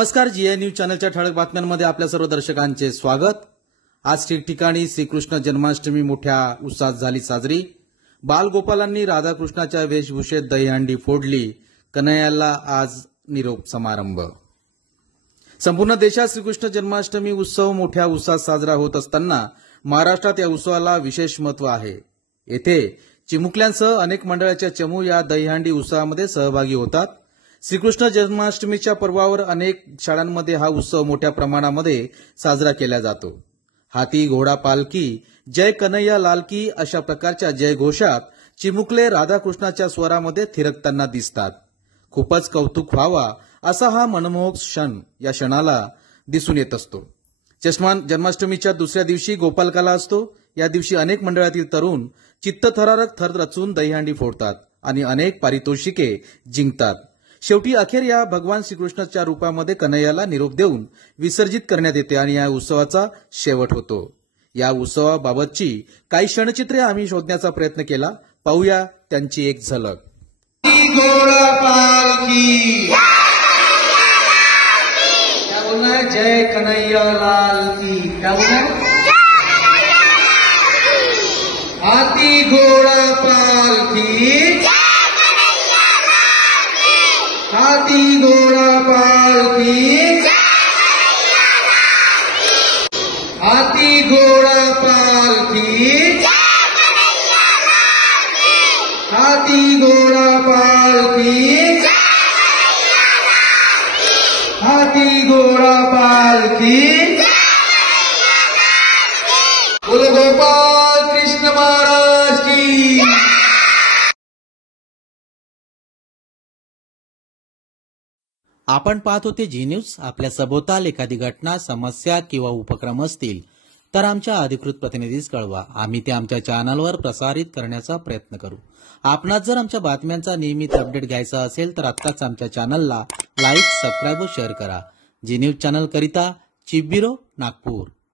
नमस्कार, GI news चॅनलच्या ठळक बातम्यांमध्ये आपल्या सर्व दर्शकांचे स्वागत। आज ठिकठिकाणी श्रीकृष्ण जन्माष्टमी मोठ्या उत्साहात झाली साजरी। बालगोपालांनी राधाकृष्णाच्या वेशभूषेत दहीहंडी फोडली। कन्हैयाला आज निरोप समारंभ। संपूर्ण देशात श्रीकृष्ण जन्माष्टमी उत्सव मोठ्या उत्साहात साजरा होत असताना महाराष्ट्रात या उत्सवाला विशेष महत्त्व आहे। येथे चिमुकल्यांसह अनेक मंडळाच्या चमू या दहीहंडी उत्सवामध्ये सहभागी होतात। श्रीकृष्ण जन्माष्टमीच्या पर्वावर अनेक शाळांमध्ये हा उत्सव मोठ्या प्रमाणामध्ये साजरा केला जातो। हाती घोडा पालकी, जय कन्हैया लाल की अशा प्रकारच्या जयघोषात चिमुकले राधाकृष्णाच्या स्वरामध्ये थिरकताना दिसतात। खूपच कौतुक व्हावा असा हा मनमोहक क्षण या क्षणाला दिसून येत असतो। जन्माष्टमीच्या दुसऱ्या दिवशी गोपालकाला असतो। या दिवशी अनेक मंडळातील तरुण चित्तथरारक थर रचून दहीहंडी फोडतात आणि अनेक पारितोषिके जिंकतात। शेवटी अखेर या भगवान श्रीकृष्णाच्या रूपामध्ये कन्हैयाला निरोप देऊन विसर्जित करण्यात येते आणि या उत्सवाचा शेवट होतो। या उत्सवाबाबतची काही क्षणचित्रे आम्ही शोधण्याचा प्रयत्न केला। पाहूया त्यांची एक झलक। जय कन्हैया लाल की, क्या बोलना है? हाथी घोड़ा पालकी, हाथी घोड़ा पालकी, हाथी घोड़ा पालकी, हाथी घोड़ा पालकी, हाथी घोड़ा पालकी। बोलो गोपाल कृष्ण महाराज की। आपण पाहत होते जी न्यूज। आपल्या सभोवताल एखादी घटना, समस्या किंवा उपक्रम असतील तर आमच्या अधिकृत प्रतिनिधीस कळवा। आम्ही ते आमच्या चॅनलवर प्रसारित करण्याचा प्रयत्न करू। आपणास जर आमच्या बातम्यांचा नियमित अपडेट घ्यायचा असेल तर आत्ताच आमच्या चॅनलला लाईक, सबस्क्राईब व शेअर करा। जी न्यूज चॅनल करिता चीफ ब्युरो, नागपूर।